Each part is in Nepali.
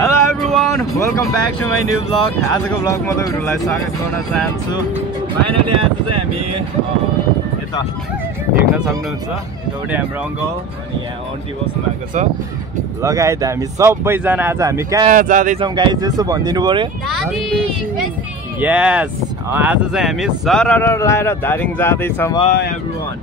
Hello everyone, welcome back to my new vlog. आजको भ्लगमा तपाईहरुलाई स्वागत गर्न चाहन्छु। फाइनली आज चाहिँ हामी यता देख्न सक्नुहुन्छ एउटा हाम्रो अंकल अनि यहाँ आन्टी बस्नु भएको छ। लगायत हामी सबैजना आज हामी कहाँ जाँदै छौं गाइस यसो भनिदिनु पर्यो। यस, आज चाहिँ हामी सरर लाएर धारिङ जाँदै छौं एभ्रीवन।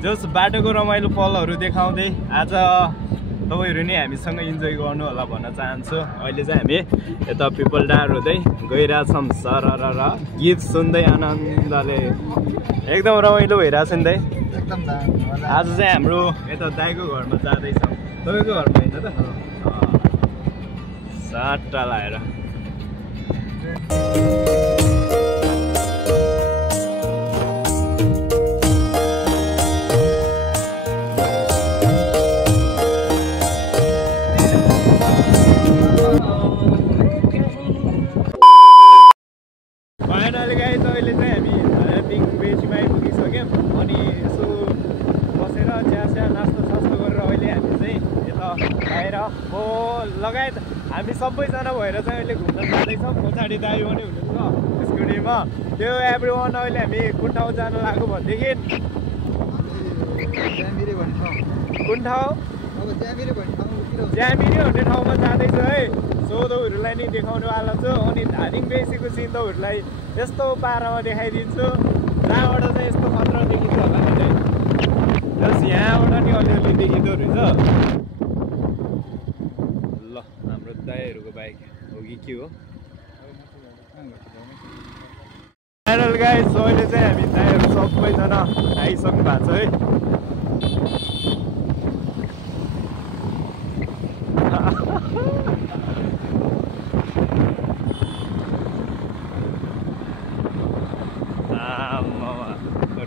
जस बाटोको रमाइलो पलहरु देखाउँदै आज तपाईहरु नि हामीसँग इन्जोय गर्नु होला भन्न चाहन्छु। अहिले चाहिँ हामी यता पिपलडार हुँदै गइराछौं सरर गीत सुन्दै आनन्दले एकदम रमाइलो भइराछ नि दाइ। एकदम आज चाहिँ हाम्रो यता दाइको घरमा जाँदै छौं। तपाईको घरमा हैन त? साट्टा लाएर लगायत हामी सबैजना भएर चाहिँ अहिले घुम्न जाँदैछौँ। पछाडि दाइ पनि हुनुहुन्छ स्कुटीमा। त्यो एभ्रीवन अहिले हामी कुन ठाउँ जानु लाग्यो भनेदेखि कुन ठाउँ ज्यामिरे भन्ने ठाउँमा जाँदैछु है। सो तपाईँहरूलाई नि देखाउनुवाला छु अनि धारिङ बेसीको सिन तपाईँहरूलाई यस्तो पारामा देखाइदिन्छु जहाँबाट चाहिँ यस्तो खतरा देखिन्छ होला नि चाहिँ। जस यहाँबाट नि अलिअलि देखिँदो रहेछ। दाइहरुको बाइक हो कि के हो? फाइनल गाइस, अहिले चाहिँ हामी दाइहरु सबैजना आइसक्नु भएको छ है।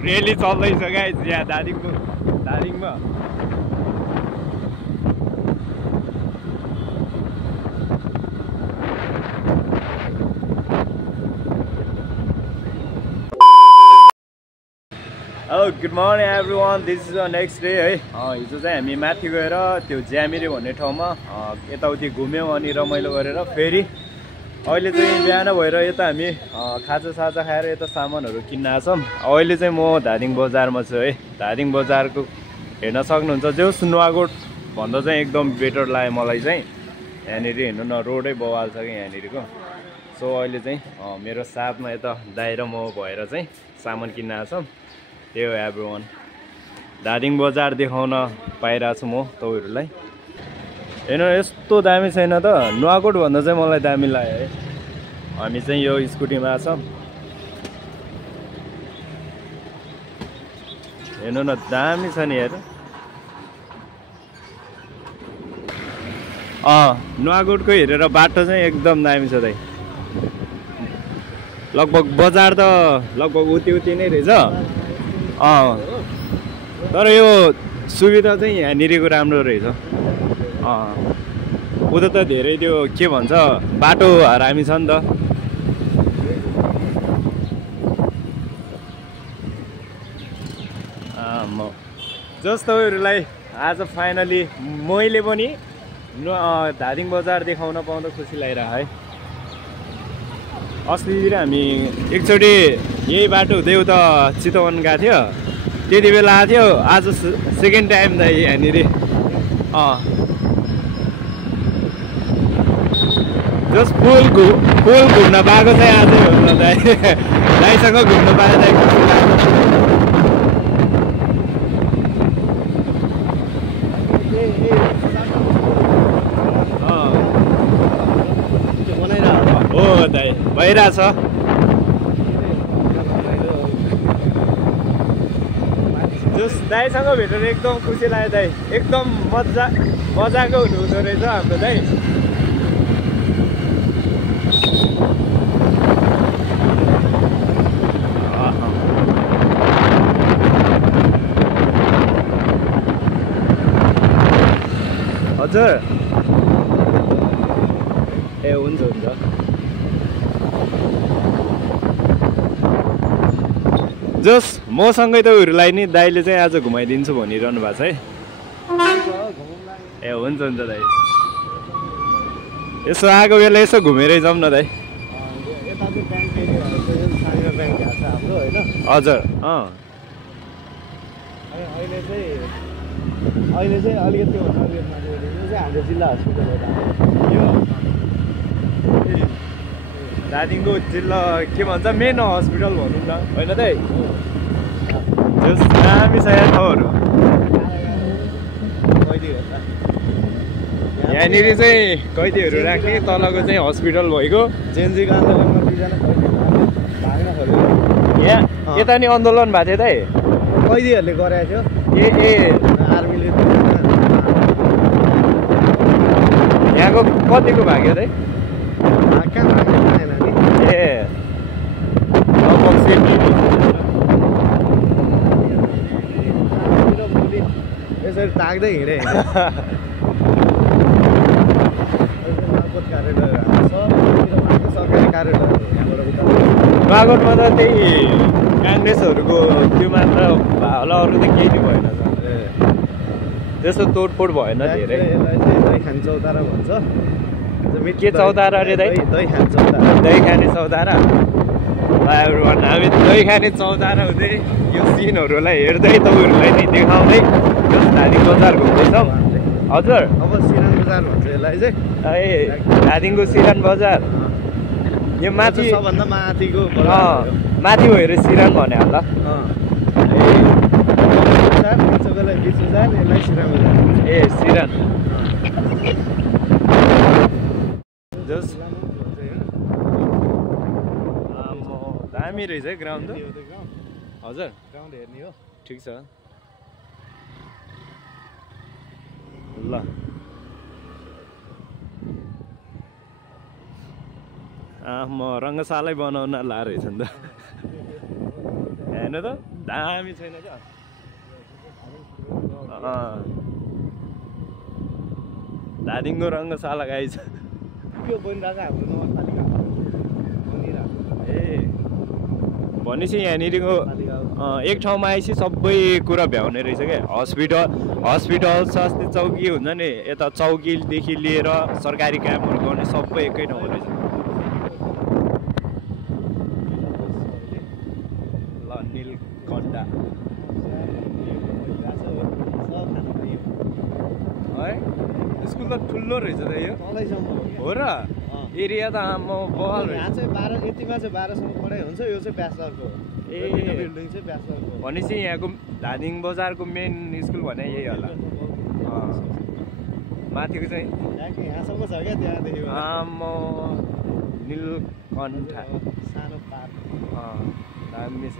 रेली चल्दैछ गाइस यहाँ दारिङमा। Hello good morning everyone, this is the next day है। हिजो चाहिँ हामी माथि गएर त्यो ज्यामिरे भन्ने ठाउँमा यताउति घुम्यौँ अनि रमाइलो गरेर फेरि अहिले चाहिँ बिहान भएर यता हामी खाजा खाएर यता सामानहरू किन्न आछौँ। अहिले चाहिँ म धादिङ बजारमा छु है। धादिङ बजारको हेर्न सक्नुहुन्छ जो नुवाकोट भन्दा चाहिँ एकदम बेटर लाग्यो मलाई चाहिँ। यहाँनिर हेर्नु न रोडै बवाल छ कि यहाँनिरको। सो अहिले चाहिँ मेरो साथमा यता दाइ र म भएर चाहिँ सामान किन्न आछौँ। त्यही हो एभ्रीवन, धादिङ बजार देखाउन पाइरहेको छु म तपाईँहरूलाई। हेर्नु यस्तो दामी छैन त, नुवाकोट भन्दा चाहिँ मलाई दामी लाग्यो है। हामी चाहिँ यो स्कुटीमा छौँ। हेर्नु न दामी छ नि हेर। नुवाकोटको हेरेर बाटो चाहिँ एकदम दामी छ दाइ। लगभग बजार त लगभग उति नै रहेछ। तर यो सुविधा चाहिँ यहाँनिरको राम्रो रहेछ। उता त धेरै त्यो के भन्छ बाटो हरामी छ नि त। जस तपाईँहरूलाई आज फाइनली मैले पनि धादिङ बजार देखाउन पाउँदा खुसी लागिरहेको है। अस्ति हामी एकचोटि यही बाटो हुँदै उता चितवन गएको थियो, त्यति बेला आएको थियो। आज सेकेन्ड टाइम दाइ यहाँनिर। जस फुल घुम्न पाएको चाहिँ आजै हो न दाइ। दाइसँग घुम्न पाए दाइ खुसी लाग्छ। हो दाइ भइरहेछ। जस दाइसँग भेटेर एकदम खुसी लाग्यो दाइ। एकदम मजाको हुँदो रहेछ हाम्रो दाइ। हजुर ए हुन्छ। जस मसँगै तपाईँहरूलाई नि दाइले चाहिँ आज घुमाइदिन्छु भनिरहनु भएको छ है। ए हुन्छ दाइ। यसो आएको बेला यसो घुमेरै जाउँ न दाइ। यता चाहिँ ब्याङ्क एरियाहरू चाहिँ साइबर ब्याङ्क छ हाम्रो होइन। हजुर अहिले चाहिँ अलिकति भन्दा उयोमा चाहिँ यो चाहिँ हाम्रो जिल्ला हस्पिटल हो। यो दार्जिलिङको जिल्ला के भन्छ मेन हस्पिटल भनौँ न होइन दाइ। जस दामी छ यहाँ ठाउँहरू। यहाँनिर चाहिँ कैदीहरू राख्ने, तलको चाहिँ हस्पिटल भएको। जेएनजीको आन्दोलनमा दुईजना भाग्न खोज्यो। यहाँ यता नि आन्दोलन भएको थियो दाइ। कैदीहरूले गराएको थियो। ए आर्मीले यहाँको कतिको भाग्यो दाइ? कहाँ भाग्यो आएन नि। ए लगभग सेफ्टी यसरी ताग्दै हिँडे सरकारी कार्यालय बागोटमा त त्यही काङ्ग्रेसहरूको त्यो मात्र होला, अरू त केही नै भएन। त्यस्तो तोडफोड भएन धेरै। दही खाने चौतारा भन्छ। के चौतारा अरे दाइ? दही खाने चौतारा। दही खाने चौतारा। हामी दही खाने चौतारा हुँदै यो सिनहरूलाई हेर्दै तपाईँहरूलाई नै देखाउँदै धादिङ बजार घुम्दैछौँ। हजुर अब सिरान बजार भन्छ यसलाई चाहिँ। ए धादिङको सिरान बजार यो माथि सबभन्दा माथिको माथि भएर सिरान भने होला। ए सिरान जस दामी रहेछ है ग्राउन्ड त। हजुर ग्राउन्ड हेर्ने हो। ठिक छ ल। म रङ्गशालै बनाउन ला रहेछ नि त। हेर्नु त दामी छैन क्या। धादिङको रङ्गशाला गाइस। त्यो बनिरहेको हाम्रो नगरपालिका ए भनेपछि यहाँनिरको एक ठाउँमा आएपछि सबै कुरा भ्याउने रहेछ क्या। हस्पिटल स्वास्थ्य चौकी हुन्छ नि, यता चौकीदेखि लिएर सरकारी कामहरू गर्ने सबै एकै ठाउँमा रहेछ। ल नीलकण्ठा है स्कुल त ठुलो रहेछ त यो। हो र एरिया त आम्मा बल यहाँ चाहिँ 12 यतिमा चाहिँ 12सम्म पढाइ हुन्छ। यो चाहिँ ब्याचलरको ए बिल्डिङ चाहिँ ब्याचलरको भनेपछि यहाँको धादिङ बजारको मेन स्कुल भने यही होला। माथिको चाहिँ यहाँसम्म छ क्या। त्यहाँदेखि आम्मा नीलकण्ठा सानो पार्क दामी छ।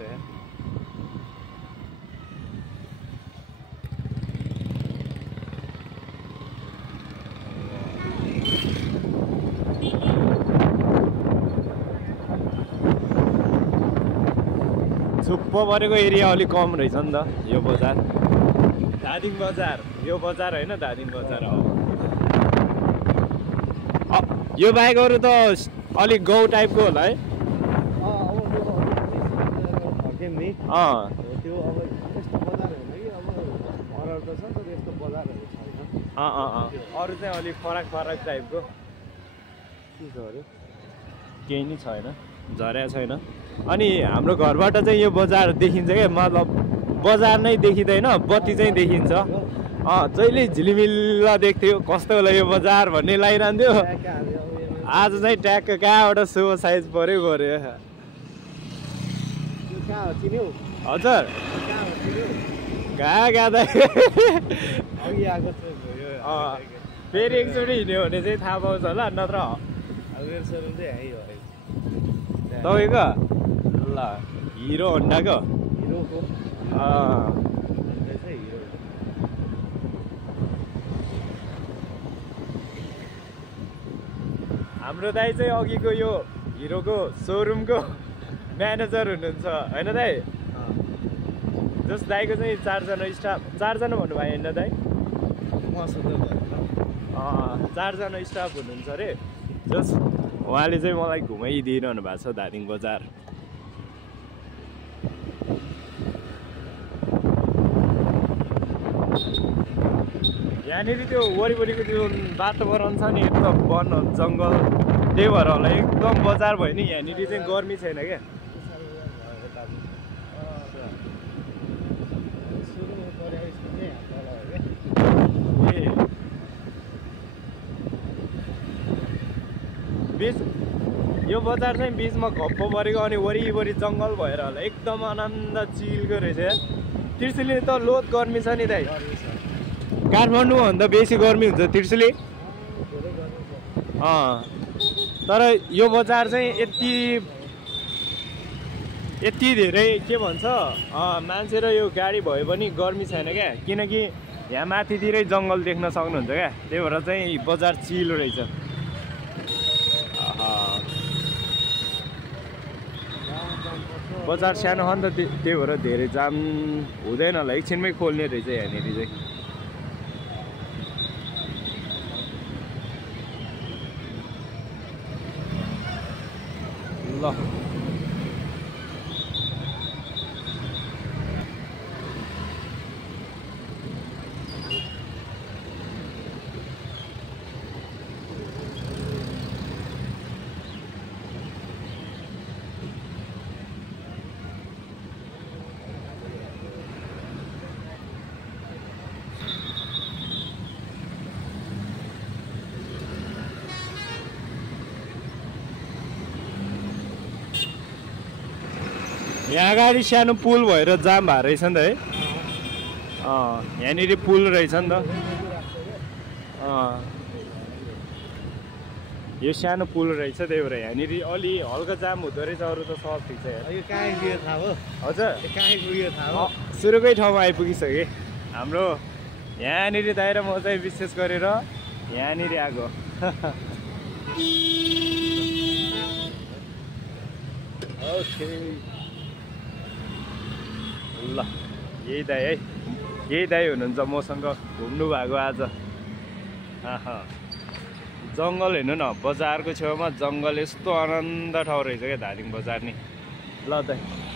छुप्प परेको एरिया अलिक कम रहेछ नि त यो बजार। धादिङ बजार यो बजार होइन, धादिङ बजार हो। यो बाहेक अरू त अलिक गाउँ टाइपको होला है। त्यो अब यस्तो बजार होइन कि अब घरहरू त छ तर यस्तो बजारहरू छैन। अरू चाहिँ अलिक फरक टाइपको चिजहरू केही नै छैन, झर्या छैन। अनि हाम्रो घरबाट चाहिँ यो बजार देखिन्छ क्या, मतलब बजार नै देखिँदैन, बत्ती चाहिँ देखिन्छ। जहिले झिलिमिल्ल देख्थ्यो कस्तो होला यो बजार भन्ने लागिरहन्थ्यो। आज चाहिँ ट्याक्क कहाँबाट सो साइज पऱ्यो। हजुर कहाँ गाँदा फेरि एकचोटि हिँड्यो भने चाहिँ थाहा पाउँछ होला। नत्र तपाईँको ल हिरो होन्डाको हाम्रो दाइ चाहिँ अघिको यो हिरोको सोरुमको म्यानेजर हुनुहुन्छ होइन दाइ? जस दाइको चाहिँ 4जना स्टाफ, 4जना भन्नुभयो होइन दाइ? 4जना स्टाफ हुनुहुन्छ अरे। जस उहाँले चाहिँ मलाई घुमाइदिइरहनु भएको छ धादिङ बजार। यहाँनिर त्यो वरिपरिको त्यो वातावरण छ नि एकदम वन जङ्गल त्यही भएर होला एकदम बजार भयो नि यहाँनिर चाहिँ गर्मी छैन क्या बिच यो बजार चाहिँ बिचमा घप्पो परेको अनि वरिपरि जङ्गल भएर होला एकदम आनन्द चिलको रहेछ त्रिशुली त लोत गर्मी छ नि दाइ काठमाडौँभन्दा बेसी गर्मी हुन्छ त्रिशुली तर यो बजार चाहिँ यति धेरै के भन्छ मान्छे र यो गाडी भयो भने गर्मी छैन क्या किनकि यहाँ माथितिरै जङ्गल देख्न सक्नुहुन्छ क्या त्यही भएर चाहिँ बजार चिल रहेछ बजार सानो हो नि त त्यही भएर धेरै जाम हुँदैन होला एकछिनमै खोल्ने रहेछ यहाँनिर चाहिँ ल यहाँ अगाडि सानो पुल भएर जाम भएको रहेछ नि त है यहाँनिर पुल रहेछ नि त यो सानो पुल रहेछ त्यही भएर यहाँनिर अलि हल्का जाम हुँदो रहेछ अरू त सब ठिक छ यो कहाँ गयो थाहा हो हजुर कहाँ गयो थाहा हो सुरुकै ठाउँमा आइपुगिसकेँ हाम्रो यहाँनिर दाइ र म चाहिँ विशेष गरेर यहाँनिर आएको ओके ल यही दाइ है यही दाइ हुनुहुन्छ मसँग घुम्नु भएको आज जङ्गल हेर्नु न बजारको छेउमा जङ्गल यस्तो आनन्द ठाउँ रहेछ क्या धादिङ बजार नि ल दाइ